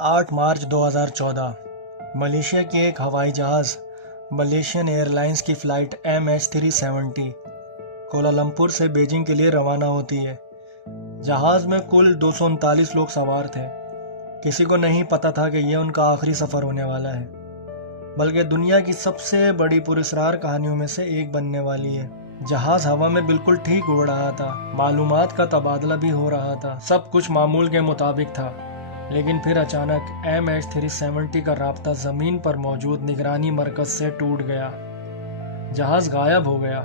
8 March 2014 Malaysia کی ایک ہوائی جہاز ملیشین ایئر لائنز کی فلائٹ MH370 کوالالمپور سے بیجنگ کے لیے روانہ ہوتی ہے۔ جہاز میں کل 239 لوگ سوار تھے۔ کسی کو نہیں پتا تھا کہ یہ ان کا آخری سفر ہونے والا ہے، بلکہ دنیا کی سب سے بڑی پراسرار کہانیوں میں سے ایک بننے والی ہے۔ جہاز ہوا میں بالکل ٹھیک اڑ رہا تھا، معلومات کا تبادلہ بھی ہو رہا تھا، سب کچھ معمول کے مطابق تھا، لیکن پھر اچانک MH370 کا رابطہ زمین پر موجود نگرانی مرکز سے ٹوٹ گیا۔ جہاز غائب ہو گیا،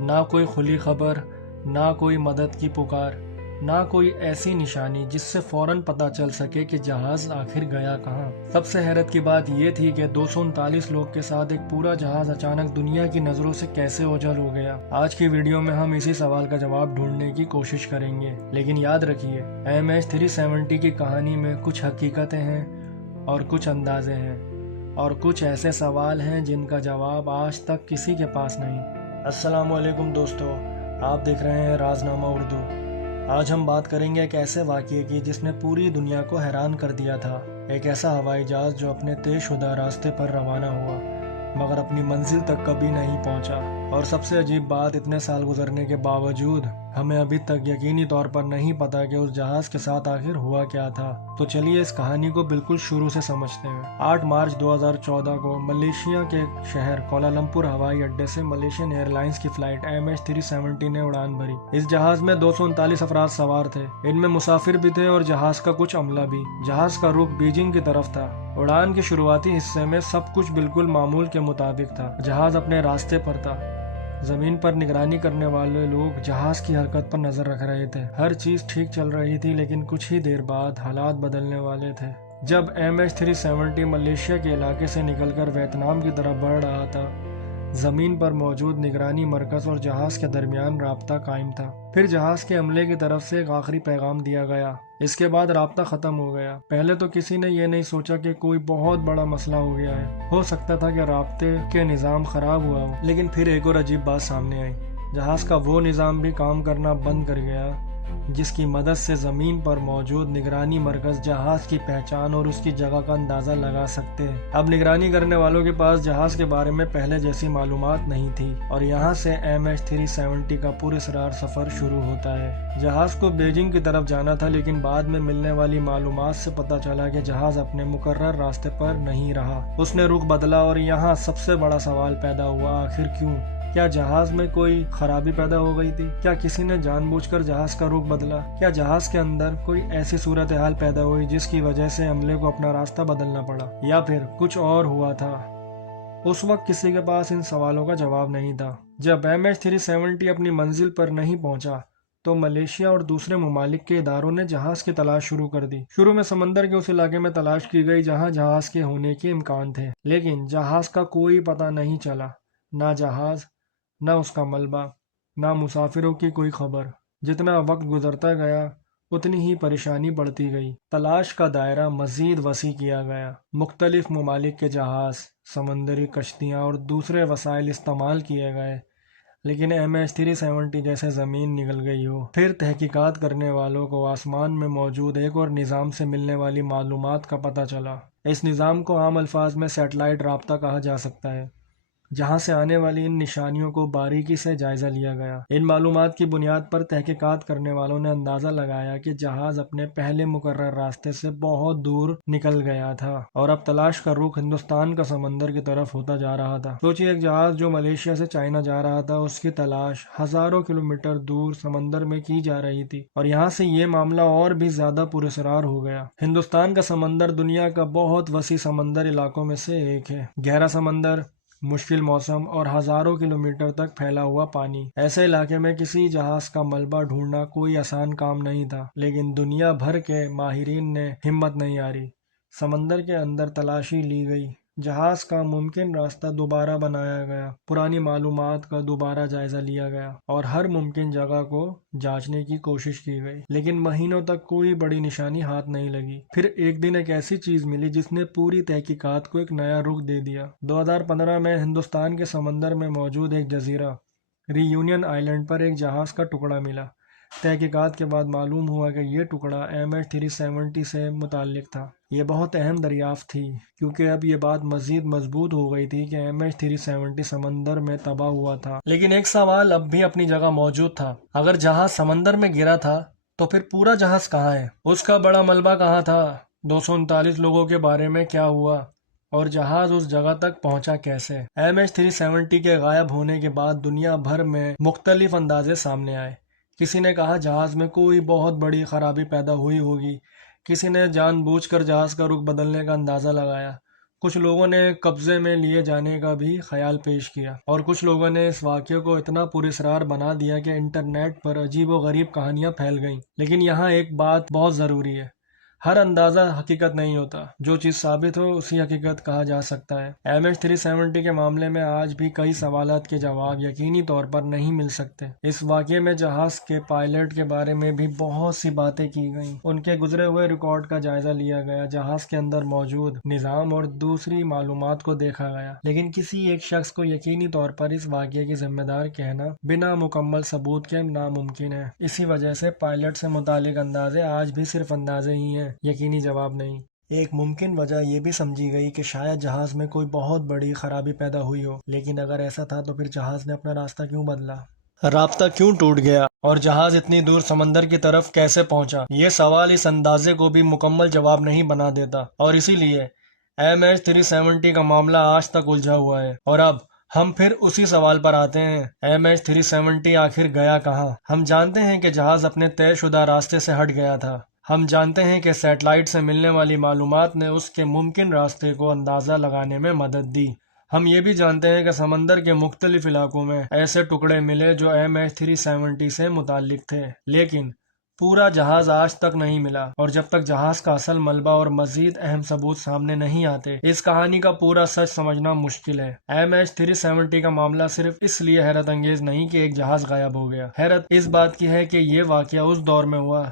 نہ کوئی کھلی خبر، نہ کوئی مدد کی پکار، نہ کوئی ایسی نشانی جس سے فوراً پتہ چل سکے کہ جہاز آخر گیا کہاں۔ سب سے حیرت کی بات یہ تھی کہ 239 لوگ کے ساتھ ایک پورا جہاز اچانک دنیا کی نظروں سے کیسے اوجھل ہو گیا۔ آج کی ویڈیو میں ہم اسی سوال کا جواب ڈھونڈنے کی کوشش کریں گے، لیکن یاد رکھیے MH370 کی کہانی میں کچھ حقیقتیں ہیں اور کچھ اندازے ہیں، اور کچھ ایسے سوال ہیں جن کا جواب آج تک کسی کے پاس نہیں۔ السلام علیکم دوستو، آپ دیکھ رہے ہیں رازنامہ اردو۔ آج ہم بات کریں گے ایک ایسے واقعے کی جس نے پوری دنیا کو حیران کر دیا تھا۔ ایک ایسا ہوائی جہاز جو اپنے طے شدہ راستے پر روانہ ہوا مگر اپنی منزل تک کبھی نہیں پہنچا، اور سب سے عجیب بات، اتنے سال گزرنے کے باوجود ہمیں ابھی تک یقینی طور پر نہیں پتا کہ اس جہاز کے ساتھ آخر ہوا کیا تھا۔ تو چلیے اس کہانی کو بالکل شروع سے سمجھتے ہیں۔ 8 مارچ 2014 کو ملیشیا کے شہر کوالالمپور ہوائی اڈے سے ملیشین ایئر لائنز کی فلائٹ MH370 نے اڑان بھری۔ اس جہاز میں 239 افراد سوار تھے، ان میں مسافر بھی تھے اور جہاز کا کچھ عملہ بھی۔ جہاز کا رخ بیجنگ کی طرف تھا۔ اڑان کے شروعاتی حصے میں سب کچھ بالکل معمول کے مطابق تھا۔ جہاز اپنے راستے پر تھا۔ زمین پر نگرانی کرنے والے لوگ جہاز کی حرکت پر نظر رکھ رہے تھے۔ ہر چیز ٹھیک چل رہی تھی، لیکن کچھ ہی دیر بعد حالات بدلنے والے تھے۔ جب MH370 ملیشیا کے علاقے سے نکل کر ویتنام کی طرف بڑھ رہا تھا، زمین پر موجود نگرانی مرکز اور جہاز کے درمیان رابطہ قائم تھا۔ پھر جہاز کے عملے کی طرف سے ایک آخری پیغام دیا گیا۔ اس کے بعد رابطہ ختم ہو گیا۔ پہلے تو کسی نے یہ نہیں سوچا کہ کوئی بہت بڑا مسئلہ ہو گیا ہے، ہو سکتا تھا کہ رابطے کے نظام خراب ہوا ہو۔ لیکن پھر ایک اور عجیب بات سامنے آئی۔ جہاز کا وہ نظام بھی کام کرنا بند کر گیا جس کی مدد سے زمین پر موجود نگرانی مرکز جہاز کی پہچان اور اس کی جگہ کا اندازہ لگا سکتے ہیں۔ اب نگرانی کرنے والوں کے پاس جہاز کے بارے میں پہلے جیسی معلومات نہیں تھی، اور یہاں سے MH370 کا پراسرار سفر شروع ہوتا ہے۔ جہاز کو بیجنگ کی طرف جانا تھا، لیکن بعد میں ملنے والی معلومات سے پتہ چلا کہ جہاز اپنے مقرر راستے پر نہیں رہا، اس نے رخ بدلا۔ اور یہاں سب سے بڑا سوال پیدا ہوا، آخر کیوں؟ کیا جہاز میں کوئی خرابی پیدا ہو گئی تھی؟ کیا کسی نے جان بوجھ کر جہاز کا رخ بدلا؟ کیا جہاز کے اندر کوئی ایسی صورتحال پیدا ہوئی جس کی وجہ سے عملے کو اپنا راستہ بدلنا پڑا؟ یا پھر کچھ اور ہوا تھا؟ اس وقت کسی کے پاس ان سوالوں کا جواب نہیں تھا۔ جب MH370 اپنی منزل پر نہیں پہنچا تو ملیشیا اور دوسرے ممالک کے اداروں نے جہاز کی تلاش شروع کر دی۔ شروع میں سمندر کے اس علاقے میں تلاش کی گئی جہاں جہاز کے ہونے کے امکان تھے، لیکن جہاز کا کوئی پتہ نہیں چلا، نہ جہاز، نہ اس کا ملبہ، نہ مسافروں کی کوئی خبر۔ جتنا وقت گزرتا گیا اتنی ہی پریشانی بڑھتی گئی۔ تلاش کا دائرہ مزید وسیع کیا گیا۔ مختلف ممالک کے جہاز، سمندری کشتیاں اور دوسرے وسائل استعمال کیے گئے، لیکن MH370 جیسے زمین نگل گئی ہو۔ پھر تحقیقات کرنے والوں کو آسمان میں موجود ایک اور نظام سے ملنے والی معلومات کا پتہ چلا۔ اس نظام کو عام الفاظ میں سیٹلائٹ رابطہ کہا جا سکتا ہے، جہاں سے آنے والی ان نشانیوں کو باریکی سے جائزہ لیا گیا۔ ان معلومات کی بنیاد پر تحقیقات کرنے والوں نے اندازہ لگایا کہ جہاز اپنے پہلے مقرر راستے سے بہت دور نکل گیا تھا، اور اب تلاش کا رخ ہندوستان کا سمندر کی طرف ہوتا جا رہا تھا۔ سوچیے، ایک جہاز جو ملیشیا سے چائنا جا رہا تھا، اس کی تلاش ہزاروں کلومیٹر دور سمندر میں کی جا رہی تھی، اور یہاں سے یہ معاملہ اور بھی زیادہ پراسرار ہو گیا۔ ہندوستان کا سمندر دنیا کا بہت وسیع سمندر علاقوں میں سے ایک ہے۔ گہرا سمندر، مشکل موسم اور ہزاروں کلومیٹر تک پھیلا ہوا پانی۔ ایسے علاقے میں کسی جہاز کا ملبہ ڈھونڈنا کوئی آسان کام نہیں تھا، لیکن دنیا بھر کے ماہرین نے ہمت نہیں ہاری۔ سمندر کے اندر تلاشی لی گئی، جہاز کا ممکن راستہ دوبارہ بنایا گیا، پرانی معلومات کا دوبارہ جائزہ لیا گیا، اور ہر ممکن جگہ کو جانچنے کی کوشش کی گئی، لیکن مہینوں تک کوئی بڑی نشانی ہاتھ نہیں لگی۔ پھر ایک دن ایک ایسی چیز ملی جس نے پوری تحقیقات کو ایک نیا رخ دے دیا۔ 2015 میں ہندوستان کے سمندر میں موجود ایک جزیرہ ری یونین آئیلینڈ پر ایک جہاز کا ٹکڑا ملا۔ تحقیقات کے بعد معلوم ہوا کہ یہ ٹکڑا MH370 سے متعلق تھا۔ یہ بہت اہم دریافت تھی کیونکہ اب یہ بات مزید مضبوط ہو گئی تھی کہ MH370 سمندر میں تباہ ہوا تھا۔ لیکن ایک سوال اب بھی اپنی جگہ موجود تھا، اگر جہاز سمندر میں گرا تھا تو پھر پورا جہاز کہاں ہے؟ اس کا بڑا ملبہ کہاں تھا؟ 239 لوگوں کے بارے میں کیا ہوا؟ اور جہاز اس جگہ تک پہنچا کیسے؟ MH370 کے غائب ہونے کے بعد دنیا بھر میں مختلف اندازے سامنے آئے۔ کسی نے کہا جہاز میں کوئی بہت بڑی خرابی پیدا ہوئی ہوگی، کسی نے جان بوجھ کر جہاز کا رخ بدلنے کا اندازہ لگایا، کچھ لوگوں نے قبضے میں لیے جانے کا بھی خیال پیش کیا، اور کچھ لوگوں نے اس واقعے کو اتنا پراسرار بنا دیا کہ انٹرنیٹ پر عجیب و غریب کہانیاں پھیل گئیں۔ لیکن یہاں ایک بات بہت ضروری ہے، ہر اندازہ حقیقت نہیں ہوتا، جو چیز ثابت ہو اسی حقیقت کہا جا سکتا ہے۔ MH370 کے معاملے میں آج بھی کئی سوالات کے جواب یقینی طور پر نہیں مل سکتے۔ اس واقعے میں جہاز کے پائلٹ کے بارے میں بھی بہت سی باتیں کی گئیں، ان کے گزرے ہوئے ریکارڈ کا جائزہ لیا گیا، جہاز کے اندر موجود نظام اور دوسری معلومات کو دیکھا گیا، لیکن کسی ایک شخص کو یقینی طور پر اس واقعے کی ذمہ دار کہنا بنا مکمل ثبوت کے ناممکن ہے۔ اسی وجہ سے پائلٹ سے متعلق اندازے آج بھی صرف اندازے ہی ہیں، یقینی جواب نہیں۔ ایک ممکن وجہ یہ بھی سمجھی گئی کہ شاید جہاز میں کوئی بہت بڑی خرابی پیدا ہوئی ہو، لیکن اگر ایسا تھا تو پھر جہاز نے اپنا راستہ کیوں بدلا؟ رابطہ کیوں ٹوٹ گیا؟ اور جہاز اتنی دور سمندر کی طرف کیسے پہنچا؟ یہ سوال اس اندازے کو بھی مکمل جواب نہیں بنا دیتا، اور اسی لیے MH370 کا معاملہ آج تک الجھا ہوا ہے۔ اور اب ہم پھر اسی سوال پر آتے ہیں، MH370 آخر گیا کہاں؟ ہم جانتے ہیں کہ جہاز اپنے طے شدہ راستے سے ہٹ گیا تھا، ہم جانتے ہیں کہ سیٹلائٹ سے ملنے والی معلومات نے اس کے ممکن راستے کو اندازہ لگانے میں مدد دی، ہم یہ بھی جانتے ہیں کہ سمندر کے مختلف علاقوں میں ایسے ٹکڑے ملے جو MH370 سے متعلق تھے، لیکن پورا جہاز آج تک نہیں ملا، اور جب تک جہاز کا اصل ملبہ اور مزید اہم ثبوت سامنے نہیں آتے اس کہانی کا پورا سچ سمجھنا مشکل ہے۔ MH370 کا معاملہ صرف اس لیے حیرت انگیز نہیں کہ ایک جہاز غائب ہو گیا، حیرت اس بات کی ہے کہ یہ واقعہ اس دور میں ہوا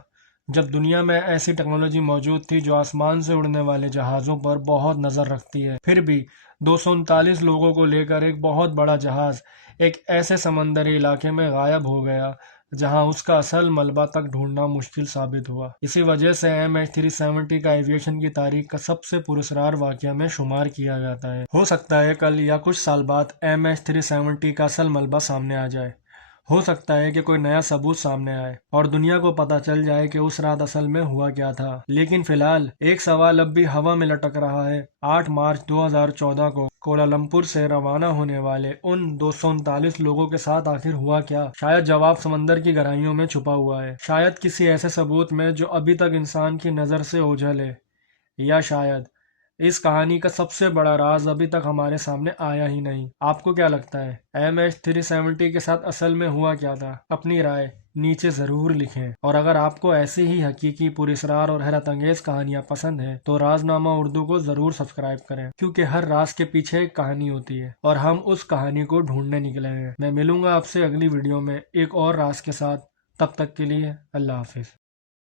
جب دنیا میں ایسی ٹیکنالوجی موجود تھی جو آسمان سے اڑنے والے جہازوں پر بہت نظر رکھتی ہے۔ پھر بھی 239 لوگوں کو لے کر ایک بہت بڑا جہاز ایک ایسے سمندری علاقے میں غائب ہو گیا جہاں اس کا اصل ملبہ تک ڈھونڈنا مشکل ثابت ہوا۔ اسی وجہ سے MH370 کا ایویشن کی تاریخ کا سب سے پراسرار واقعہ میں شمار کیا جاتا ہے۔ ہو سکتا ہے کل یا کچھ سال بعد MH370 کا اصل ملبہ سامنے آ جائے، ہو سکتا ہے کہ کوئی نیا ثبوت سامنے آئے اور دنیا کو پتہ چل جائے کہ اس رات اصل میں ہوا کیا تھا، لیکن فی الحال ایک سوال اب بھی ہوا میں لٹک رہا ہے۔ 8 مارچ 2014 کو کوالالمپور سے روانہ ہونے والے ان 239 لوگوں کے ساتھ آخر ہوا کیا؟ شاید جواب سمندر کی گہرائیوں میں چھپا ہوا ہے، شاید کسی ایسے ثبوت میں جو ابھی تک انسان کی نظر سے اوجھل ہے، یا شاید اس کہانی کا سب سے بڑا راز ابھی تک ہمارے سامنے آیا ہی نہیں۔ آپ کو کیا لگتا ہے MH370 کے ساتھ اصل میں ہوا کیا تھا؟ اپنی رائے نیچے ضرور لکھیں، اور اگر آپ کو ایسی ہی حقیقی پراسرار اور حیرت انگیز کہانیاں پسند ہیں تو رازنامہ اردو کو ضرور سبسکرائب کریں، کیونکہ ہر راز کے پیچھے ایک کہانی ہوتی ہے اور ہم اس کہانی کو ڈھونڈنے نکلے ہیں۔ میں ملوں گا آپ سے اگلی ویڈیو میں ایک اور راز کے ساتھ، تب تک کے لیے اللہ حافظ۔